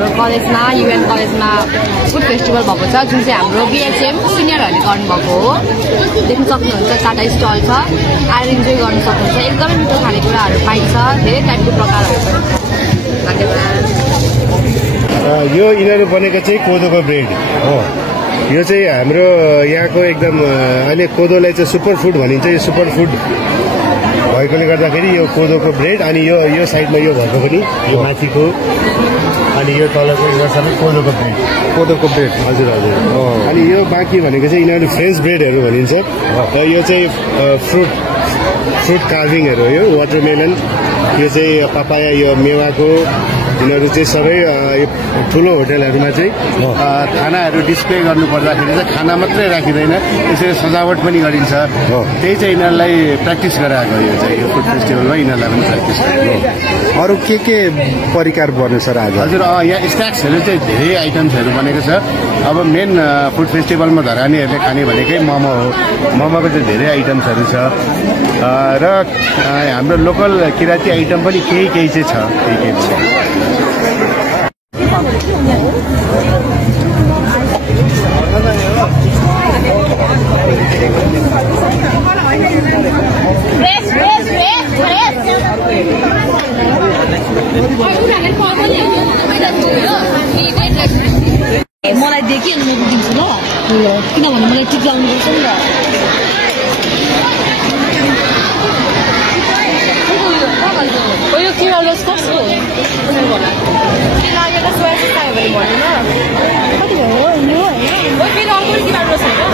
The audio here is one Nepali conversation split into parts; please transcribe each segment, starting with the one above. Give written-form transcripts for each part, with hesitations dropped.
हाम्रो कलेजमा युएन कलेजमा फुड फेस्टिभल भएको छ जुन चाहिँ हाम्रो बीएचएम सिनियरहरूले गर्नुभएको हो। देख्न सक्नुहुन्छ टाटा स्टल छ, आएर इन्जोय गर्न सक्नुहुन्छ। एकदमै मिठो खानेकुराहरू पाइन्छ, धेरै टाइपको प्रकारहरू पनि। यो यिनीहरू बनेको चाहिँ कोदोको ब्रेड हो। यो चाहिँ हाम्रो यहाँको एकदम अहिले कोदोलाई चाहिँ सुपर फुड भनिन्छ। यो सुपर फुड भएकोले गर्दाखेरि यो कोदोको ब्रेड अनि यो साइडमा यो भएको पनि यो माथिको अनि यो तलको यो सबै कोदोको ब्रेड हजुर हजुर। अनि यो बाँकी भनेको चाहिँ यिनीहरू फ्रेन्च ब्रेडहरू भनिन्छ। र यो चाहिँ फ्रुट कार्भिङहरू हो। यो वाटरमेलन, यो चाहिँ पपाया, यो मेवाको यिनीहरू चाहिँ सबै ठुलो होटेलहरूमा चाहिँ खानाहरू डिस्प्ले गर्नु पर्दाखेरि चाहिँ खाना मात्रै राखिँदैन, त्यसरी सजावट पनि गरिन्छ। त्यही चाहिँ यिनीहरूलाई प्र्याक्टिस गराएको यो चाहिँ यो फुड फेस्टिभलमा यिनीहरूलाई पनि प्र्याक्टिस गराएको। अरू के परिकार बन्यो सर आज? हजुर, यहाँ स्न्याक्सहरू चाहिँ धेरै आइटम्सहरू बनेको छ। अब मेन फुड फेस्टिभलमा धरानीहरूले खाने भनेकै मोमो हो। मोमोको चाहिँ धेरै आइटम्सहरू छ र हाम्रो लोकल किराती आइटम पनि केही चाहिँ छ, केही छ। मलाई देखि अनि म दिन्छु ल, किनभने मलाई टिप लाउनुपर्छ नि त। यो किरा रस कसको हो? लागेर स्वास खायो भने भन्नु न कति भयो यो फेरि अर्को किरा रस होइन।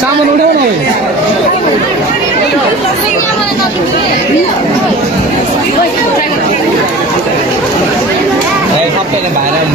सामान उठाउ न सबैले भाइरल